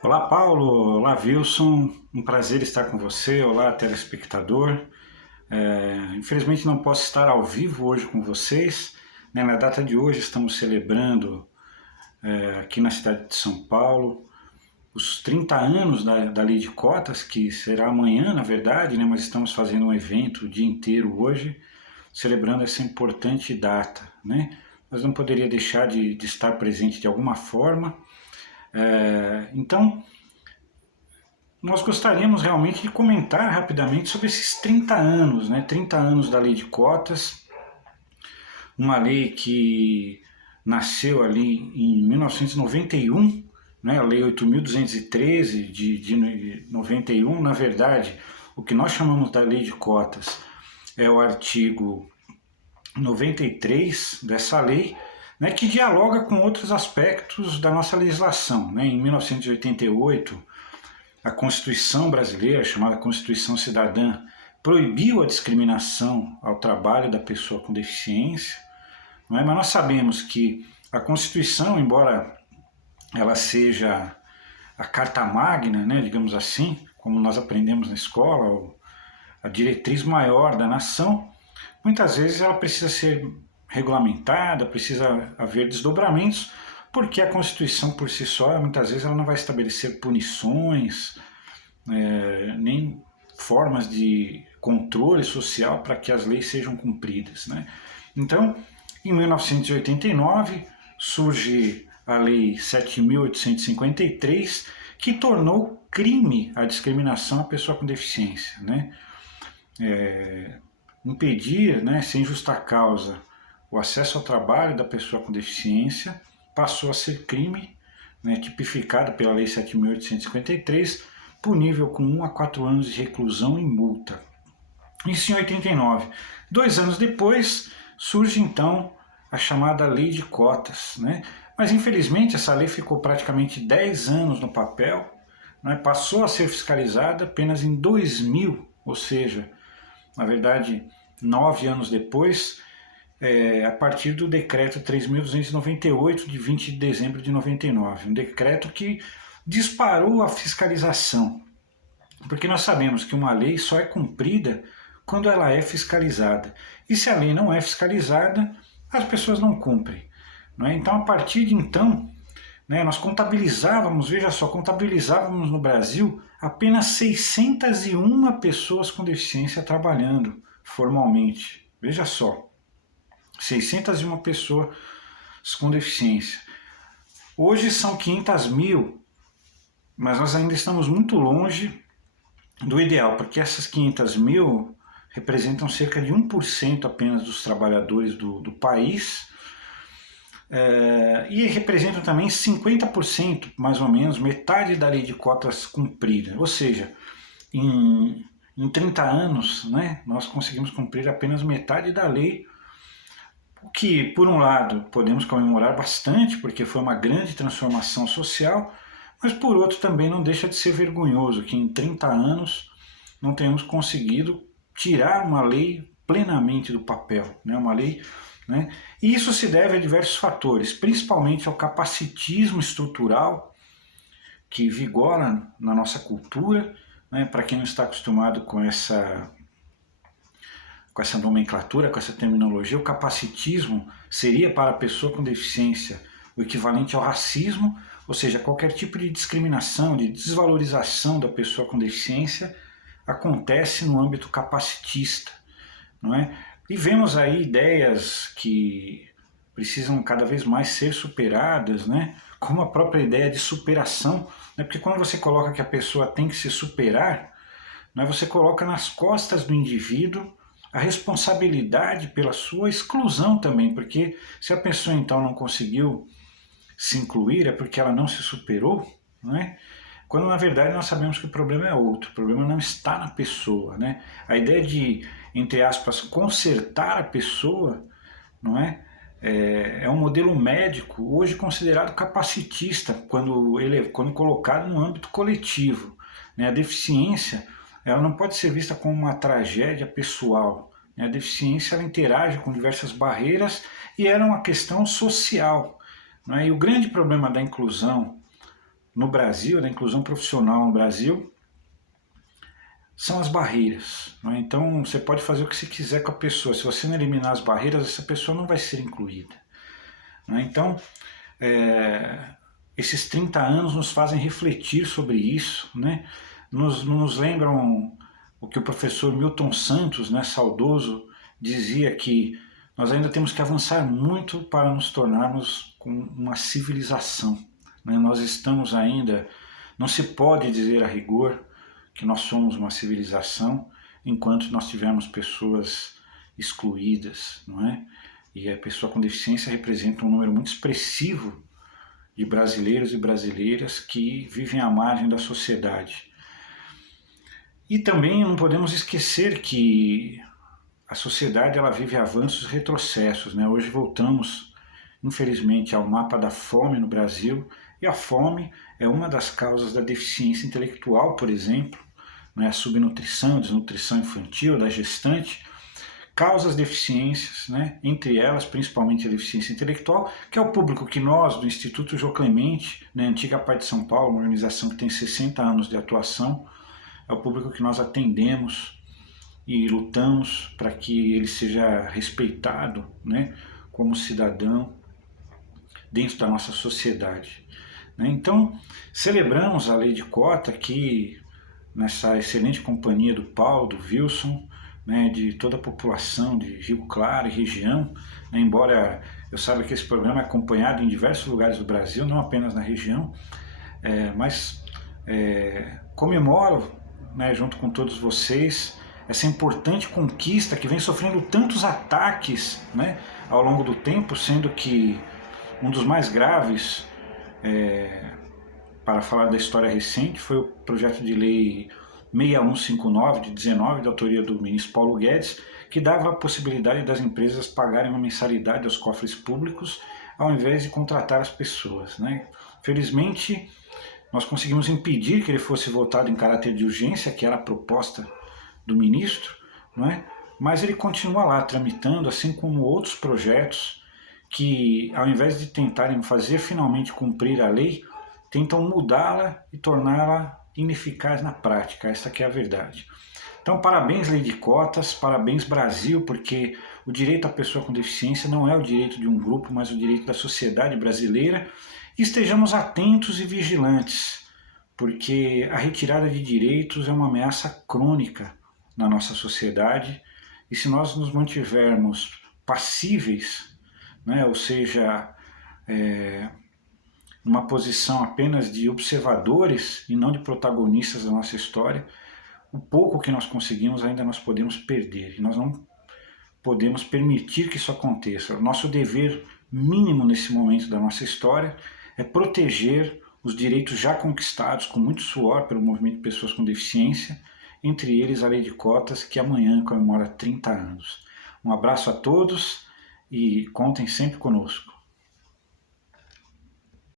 Olá, Paulo. Olá, Wilson. Um prazer estar com você. Olá, telespectador. Infelizmente não posso estar ao vivo hoje com vocês. Na data de hoje estamos celebrando aqui na cidade de São Paulo os 30 anos da Lei de Cotas, que será amanhã, na verdade, né? Mas estamos fazendo um evento o dia inteiro hoje, celebrando essa importante data, né? Mas não poderia deixar de estar presente de alguma forma. Então, nós gostaríamos realmente de comentar rapidamente sobre esses 30 anos, né? 30 anos da lei de cotas, uma lei que nasceu ali em 1991, né? A lei 8.213 de 91, na verdade, o que nós chamamos da lei de cotas é o artigo 93 dessa lei, né, que dialoga com outros aspectos da nossa legislação. Né? Em 1988, a Constituição brasileira, chamada Constituição Cidadã, proibiu a discriminação ao trabalho da pessoa com deficiência, não é? Mas nós sabemos que a Constituição, embora ela seja a carta magna, né, digamos assim, como nós aprendemos na escola, a diretriz maior da nação, muitas vezes ela precisa ser regulamentada, precisa haver desdobramentos, porque a Constituição por si só, muitas vezes, ela não vai estabelecer punições, nem formas de controle social para que as leis sejam cumpridas. Né? Então, em 1989, surge a Lei 7.853, que tornou crime a discriminação à pessoa com deficiência. Né? Impedir, né, sem justa causa, o acesso ao trabalho da pessoa com deficiência passou a ser crime, né, tipificado pela Lei 7.853, punível com 1 a 4 anos de reclusão e multa. Isso em 89. 2 anos depois, surge então a chamada Lei de Cotas. Né? Mas infelizmente essa lei ficou praticamente 10 anos no papel, né? Passou a ser fiscalizada apenas em 2000, ou seja, na verdade, 9 anos depois, a partir do decreto 3.298 de 20 de dezembro de 99, um decreto que disparou a fiscalização, porque nós sabemos que uma lei só é cumprida quando ela é fiscalizada, e se a lei não é fiscalizada, as pessoas não cumprem. Não é? Então, a partir de então, né, nós contabilizávamos, veja só, contabilizávamos no Brasil apenas 601 pessoas com deficiência trabalhando formalmente. Veja só, 601 pessoas com deficiência. Hoje são 500 mil, mas nós ainda estamos muito longe do ideal, porque essas 500 mil representam cerca de 1% apenas dos trabalhadores do país, e representam também 50%, mais ou menos, metade da lei de cotas cumprida. Ou seja, em 30 anos, né, nós conseguimos cumprir apenas metade da lei, o que, por um lado, podemos comemorar bastante, porque foi uma grande transformação social, mas por outro também não deixa de ser vergonhoso que em 30 anos não tenhamos conseguido tirar uma lei plenamente do papel, né? Uma lei, né? E isso se deve a diversos fatores, principalmente ao capacitismo estrutural que vigora na nossa cultura, né? Para quem não está acostumado com essa nomenclatura, com essa terminologia, o capacitismo seria para a pessoa com deficiência o equivalente ao racismo, ou seja, qualquer tipo de discriminação, de desvalorização da pessoa com deficiência acontece no âmbito capacitista, não é? E vemos aí ideias que precisam cada vez mais ser superadas, né? Como a própria ideia de superação, né? Porque quando você coloca que a pessoa tem que se superar, né, você coloca nas costas do indivíduo a responsabilidade pela sua exclusão também, porque se a pessoa então não conseguiu se incluir é porque ela não se superou, não é? Quando na verdade nós sabemos que o problema é outro, o problema não está na pessoa, né? A ideia de, entre aspas, consertar a pessoa, não é? É um modelo médico hoje considerado capacitista quando colocado no âmbito coletivo, né? A deficiência ela não pode ser vista como uma tragédia pessoal, né? A deficiência ela interage com diversas barreiras e era uma questão social, não é? E o grande problema da inclusão no Brasil, da inclusão profissional no Brasil, são as barreiras. Né? Então você pode fazer o que você quiser com a pessoa, se você não eliminar as barreiras, essa pessoa não vai ser incluída. Né? Então, esses 30 anos nos fazem refletir sobre isso, né? nos lembram o que o professor Milton Santos, né, saudoso, dizia, que nós ainda temos que avançar muito para nos tornarmos com uma civilização. Né? Nós estamos ainda, não se pode dizer a rigor que nós somos uma civilização enquanto nós tivermos pessoas excluídas, não é? E a pessoa com deficiência representa um número muito expressivo de brasileiros e brasileiras que vivem à margem da sociedade. E também não podemos esquecer que a sociedade ela vive avanços e retrocessos. Né? Hoje voltamos, infelizmente, ao mapa da fome no Brasil, e a fome é uma das causas da deficiência intelectual, por exemplo, né? A subnutrição, desnutrição infantil, da gestante, causa as deficiências, né? Entre elas, principalmente a deficiência intelectual, que é o público que nós, do Instituto Jô Clemente, na antiga Pai de São Paulo, uma organização que tem 60 anos de atuação, é o público que nós atendemos e lutamos para que ele seja respeitado, né, como cidadão dentro da nossa sociedade. Né? Então, celebramos a lei de cota aqui, nessa excelente companhia do Paulo, do Wilson, né, de toda a população de Rio Claro e região, né, embora eu saiba que esse programa é acompanhado em diversos lugares do Brasil, não apenas na região, mas comemoro, né, junto com todos vocês, essa importante conquista que vem sofrendo tantos ataques, né, ao longo do tempo, sendo que um dos mais graves, para falar da história recente, foi o projeto de lei 6159 de 19, de autoria do ministro Paulo Guedes, que dava a possibilidade das empresas pagarem uma mensalidade aos cofres públicos ao invés de contratar as pessoas. Né? Felizmente, nós conseguimos impedir que ele fosse votado em caráter de urgência, que era a proposta do ministro, não é? Mas ele continua lá tramitando, assim como outros projetos que, ao invés de tentarem fazer finalmente cumprir a lei, tentam mudá-la e torná-la ineficaz na prática. Essa que é a verdade. Então, parabéns, lei de cotas, parabéns, Brasil, porque o direito à pessoa com deficiência não é o direito de um grupo, mas o direito da sociedade brasileira. E estejamos atentos e vigilantes, porque a retirada de direitos é uma ameaça crônica na nossa sociedade, e se nós nos mantivermos passíveis, né, ou seja, numa posição apenas de observadores e não de protagonistas da nossa história, o pouco que nós conseguimos ainda nós podemos perder, e nós não podemos permitir que isso aconteça. O nosso dever mínimo nesse momento da nossa história é proteger os direitos já conquistados com muito suor pelo movimento de pessoas com deficiência, entre eles a lei de cotas, que amanhã comemora 30 anos. Um abraço a todos e contem sempre conosco.